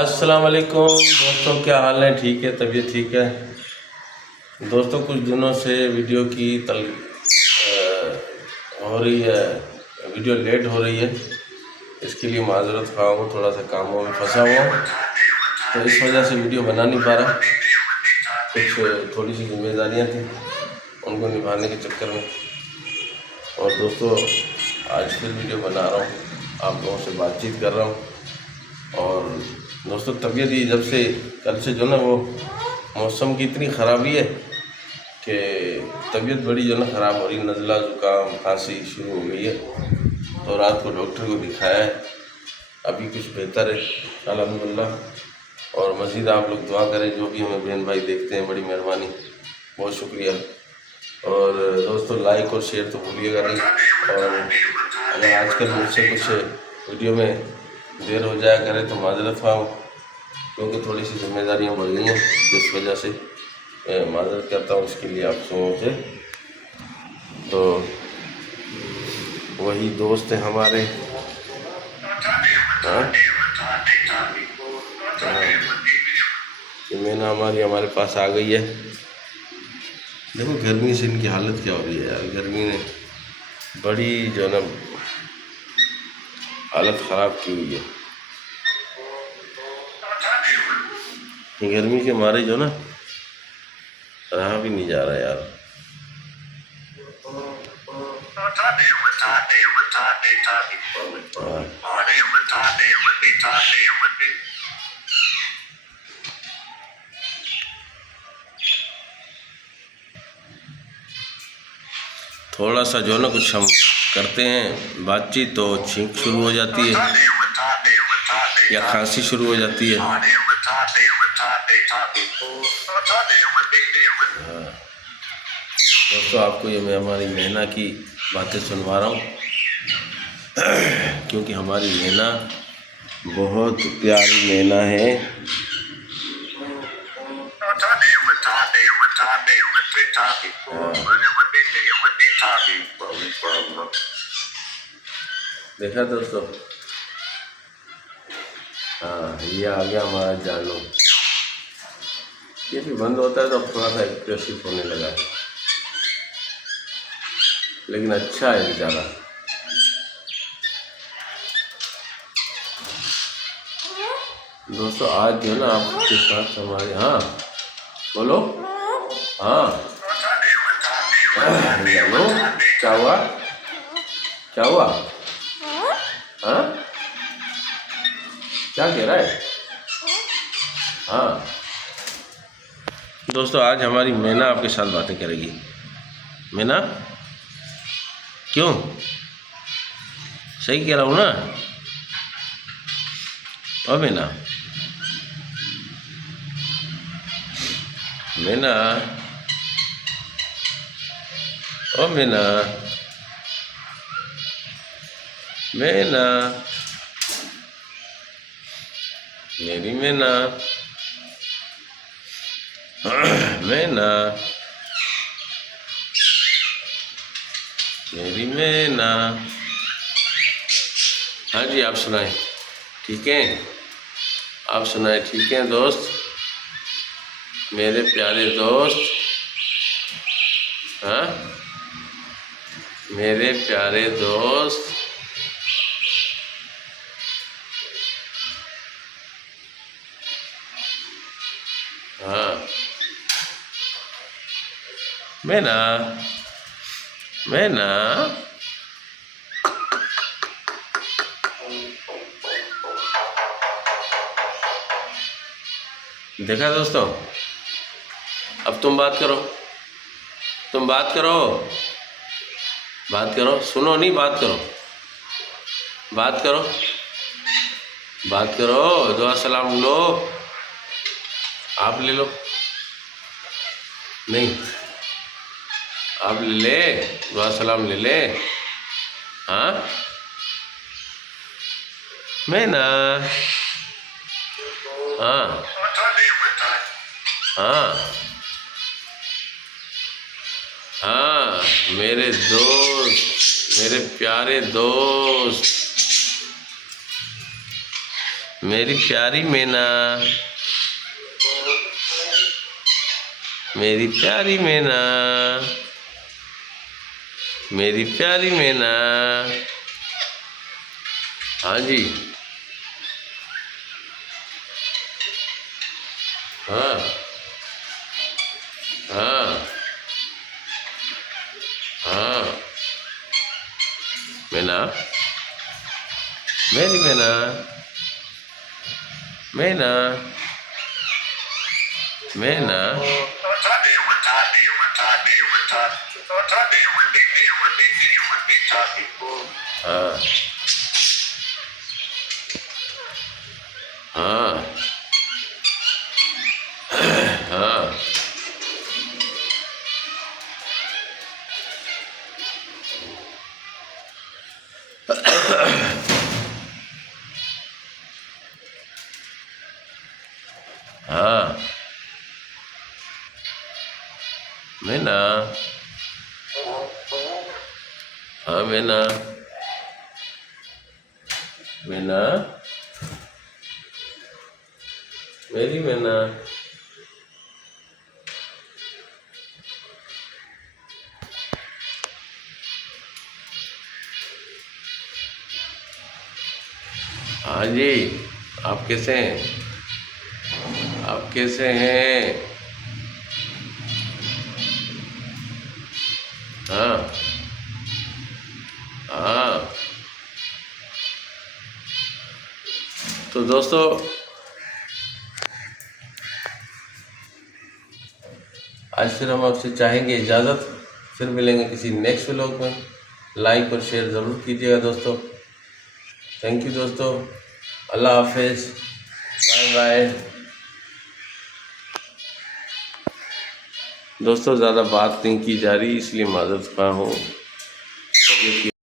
अस्सलाम वालेकुम दोस्तों, क्या हाल है? ठीक है, तबीयत ठीक है दोस्तों। कुछ दिनों से वीडियो की हो रही है, वीडियो लेट हो रही है, इसके लिए माजरत खा हूँ। थोड़ा सा कामों में फंसा हुआ हूँ, तो इस वजह से वीडियो बना नहीं पा रहा। कुछ थोड़ी सी जिम्मेदारियाँ थी, उनको निभाने के चक्कर में। और दोस्तों, आज फिर वीडियो बना रहा हूँ, आप लोगों से बातचीत कर रहा हूँ। और दोस्तों, तबीयत ही जब से कल से जो ना वो मौसम की इतनी ख़राबी है कि तबीयत बड़ी जो ना ख़राब हो रही, नज़ला ज़ुकाम खांसी शुरू हो गई है। तो रात को डॉक्टर को दिखाया है, अभी कुछ बेहतर है अल्हम्दुलिल्लाह। और मज़ीद आप लोग दुआ करें, जो भी हमें बहन भाई देखते हैं, बड़ी मेहरबानी, बहुत शुक्रिया। और दोस्तों, लाइक और शेयर तो भूलिएगा नहीं। और अगर आजकल मुझसे कुछ वीडियो में देर हो जाया करे तो माजरत खाऊँ, क्योंकि थोड़ी सी जिम्मेदारियाँ बढ़ गई हैं, जिस वजह से माजरत करता हूँ इसके लिए आप सबों से। तो वही दोस्त हैं हमारे, हाँ मैना हमारे पास आ गई है। देखो गर्मी से इनकी हालत क्या हो रही है यार, गर्मी ने बड़ी जो ना हालत ख़राब की हुई है। गर्मी के मारे जो ना रहा भी नहीं जा रहा यार। थोड़ा सा जो ना कुछ हम करते हैं बातचीत तो छींक शुरू हो जाती है या खांसी शुरू हो जाती है। दोस्तों, आपको ये मैं हमारी मैना की बातें सुनवा रहा हूँ, क्योंकि हमारी मैना बहुत प्यारी मैना है। देखा दोस्तों, हाँ ये आ गया हमारा जानू। ये भी बंद होता है तो थोड़ा सा एग्रेसिव होने लगा है, लेकिन अच्छा है बेचारा। दोस्तों, आज जो है ना आपके साथ हमारे, हाँ बोलो, हाँ हेलो, क्या हुआ, क्या हुआ, हाँ क्या कह रहा है? हाँ दोस्तों, आज हमारी मैना आपके साथ बातें करेगी। मैना, क्यों? सही कह रहा हूँ ना? ओ मैना, मैना, ओ मैना, मैना, मेरी मैना, मैना, मेरी मैना। हाँ जी, आप सुनाएं, ठीक है? आप सुनाएं, ठीक है दोस्त, मेरे प्यारे दोस्त, हाँ मेरे प्यारे दोस्त। हाँ मैना, मैना, देखा दोस्तों? अब तुम बात करो, तुम बात करो, बात करो, सुनो नहीं, बात करो, बात करो, बात करो, दुआ सलाम लो, आप ले लो, नहीं आप ले ले, दुआ सलाम ले ले। हाँ मैना, हाँ हाँ हाँ, मेरे दोस्त, मेरे प्यारे दोस्त, मेरी प्यारी मैना, मेरी प्यारी मैना, मेरी प्यारी मैना। हाँ जी, हाँ हाँ हाँ, मैना, मेरी मैना, मैना, मैना। हाँ हाँ हाँ हाँ, मैना, हाँ मैना, मैना, मेरी मैना। हाँ जी, आप कैसे हैं? आप कैसे हैं? हाँ हाँ, तो दोस्तों आज फिर हम आपसे चाहेंगे इजाज़त, फिर मिलेंगे किसी नेक्स्ट व्लॉग में। लाइक और शेयर ज़रूर कीजिएगा दोस्तों। थैंक यू दोस्तों, अल्लाह हाफिज़, बाय बाय। दोस्तों ज़्यादा बात नहीं की जा रही, इसलिए माज़रत ख़्वाह हूँ, तबीयत की